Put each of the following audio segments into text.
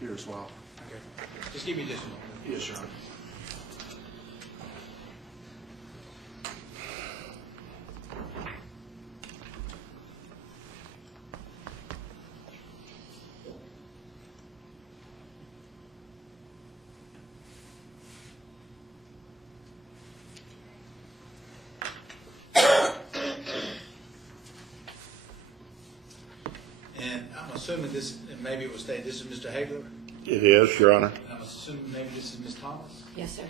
here as well. Okay. Just give me just a moment. Yes, Your Honor. And I'm assuming this, and maybe it was stated, this is Mr. Hagler? It is, Your Honor. And I'm assuming maybe this is Ms. Thomas? Yes, sir.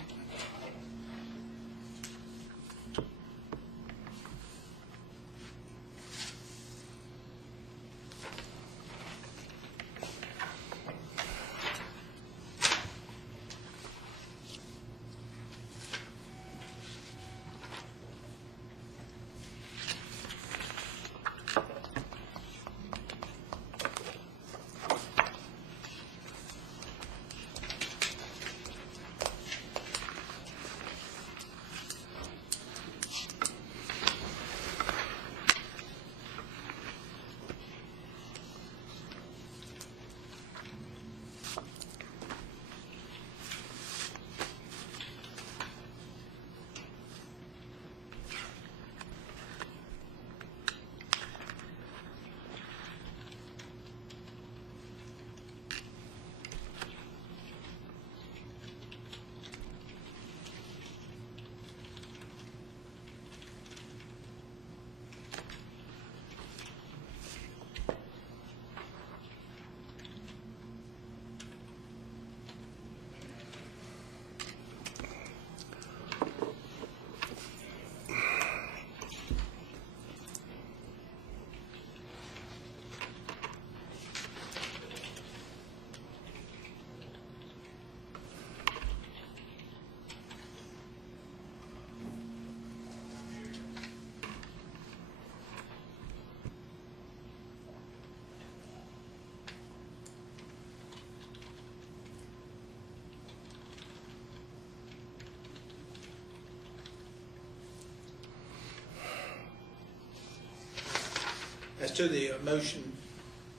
As to the motion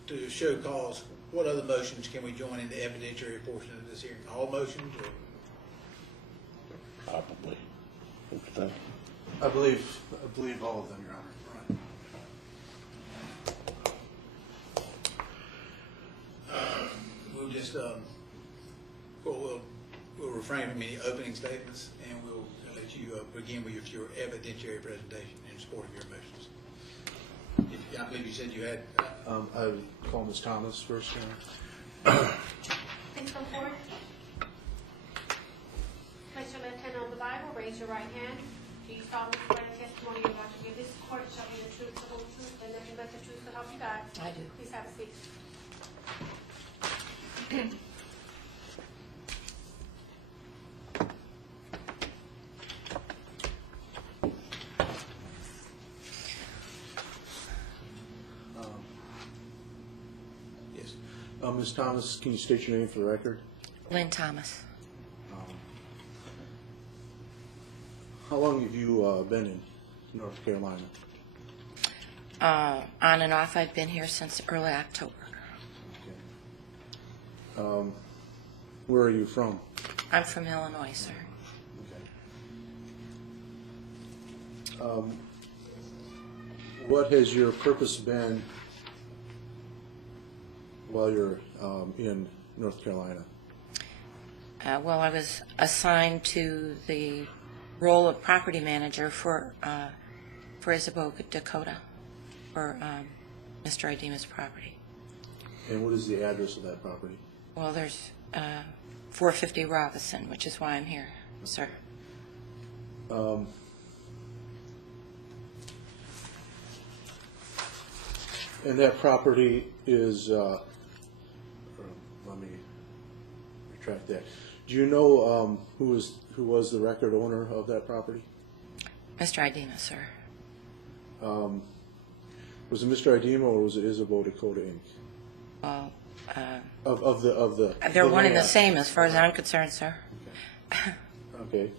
to show cause, what other motions can we join in the evidentiary portion of this hearing? All motions or? Probably. What you think? I believe all of them, Your Honor. We'll just, we'll refrain from any opening statements, and we'll let you begin with your evidentiary presentation in support of your motions. I believe you said you had, I would call Ms. Thomas first, Your Honor. Please come forward. Place your left hand on the Bible, raise your right hand. Do you solemnly swear the testimony you're about to give this court shall be the truth, the whole truth, and nothing but the truth to help you God? I do. Please have a seat. yes. Ms. Thomas, can you state your name for the record? Lynn Thomas. How long have you been in North Carolina? On and off, I've been here since early October. Okay. Where are you from? I'm from Illinois, sir. Okay. What has your purpose been while you're in North Carolina? Well, I was assigned to the role of property manager for Isabeau, Dakota, for Mr. Idema's property. And what is the address of that property? Well, there's 450 Robinson, which is why I'm here, sir. And that property is, let me retract that. Do you know who was the record owner of that property? Mr. Idema, sir. Was it Mr. Idema or was it Isabeau, Dakota, Inc.? Well, Of the they're one and the land. same as far as I'm concerned, sir. Okay.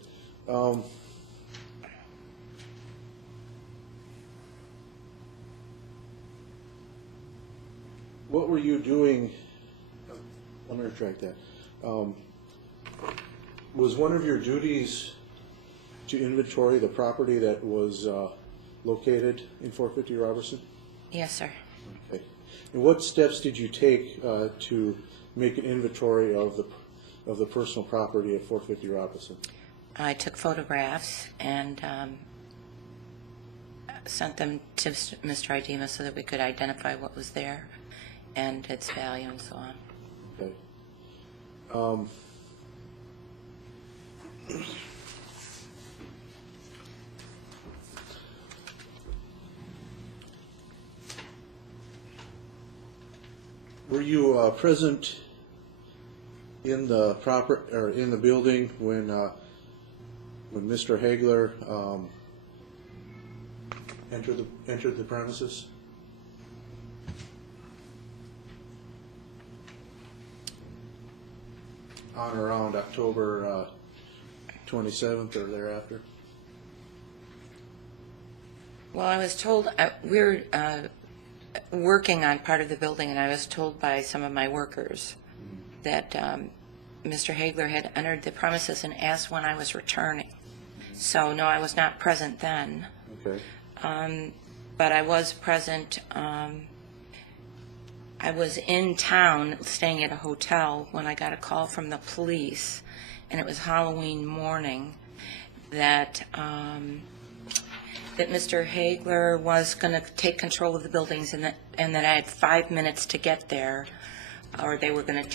What were you doing Let me retract that. Was one of your duties to inventory the property that was located in 450 Robertson? Yes, sir. Okay. And what steps did you take to make an inventory of the personal property at 450 Robertson? I took photographs and sent them to Mr. Idema so that we could identify what was there and its value and so on. Okay. Were you present in the in the building when Mr. Hagler entered the premises? On or around October 27th or thereafter? Well, I was told we were working on part of the building, and I was told by some of my workers that Mr. Hagler had entered the premises and asked when I was returning. So, no, I was not present then. Okay. But I was present. I was in town staying at a hotel when I got a call from the police, and it was Halloween morning, that that Mr. Hagler was going to take control of the buildings, and that I had 5 minutes to get there, or they were going to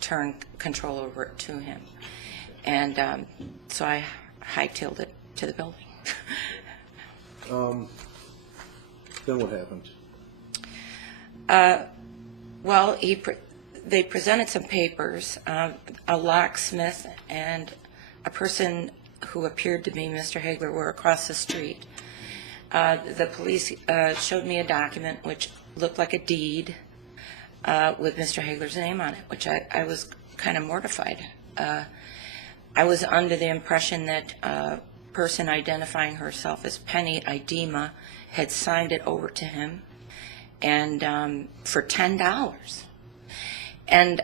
turn control over to him. And so I hightailed it to the building. Then what happened? Well, they presented some papers. A locksmith and a person who appeared to be Mr. Hagler were across the street. The police showed me a document which looked like a deed with Mr. Hagler's name on it, which I was kind of mortified. I was under the impression that a person identifying herself as Penny Idema had signed it over to him, and for $10. And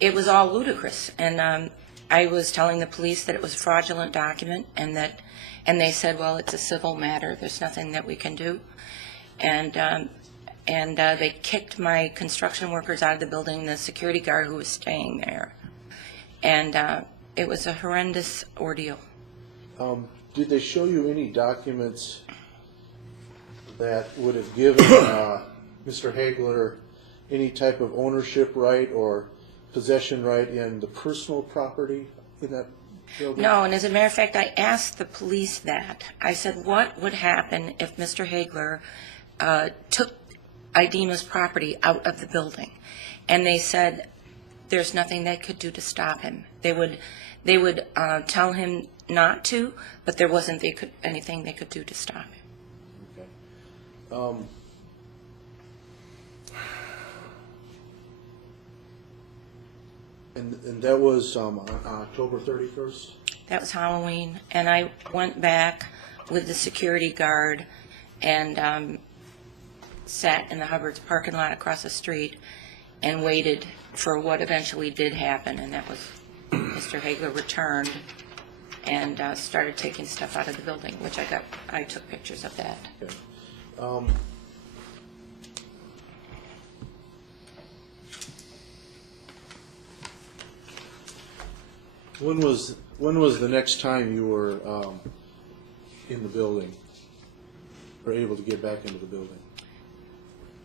it was all ludicrous. And I was telling the police that it was a fraudulent document, and they said, well, it's a civil matter. There's nothing that we can do. And they kicked my construction workers out of the building, the security guard who was staying there. And it was a horrendous ordeal. Did they show you any documents that would have given Mr. Hagler any type of ownership right or possession right in the personal property in that building? No, and as a matter of fact, I asked the police that. I said, what would happen if Mr. Hagler took Idema's property out of the building? And they said there's nothing they could do to stop him. They would tell him not to, but there wasn't anything they could do to stop him. Okay. And that was on October 31st? That was Halloween, and I went back with the security guard and sat in the Hubbard's parking lot across the street and waited for what eventually did happen, and that was Mr. Hagler returned and started taking stuff out of the building, which I took pictures of that. Okay. When was the next time you were in the building, or able to get back into the building?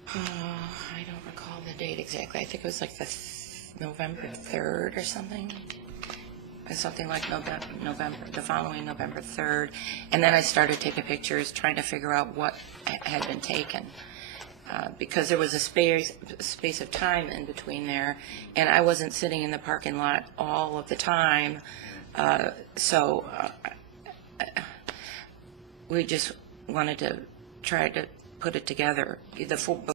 I don't recall the date exactly. I think it was like the November 3rd or something. Something like November, the following November 3rd. And then I started taking pictures, trying to figure out what had been taken. Because there was a space of time in between there, and I wasn't sitting in the parking lot all of the time. So we just wanted to try to put it together.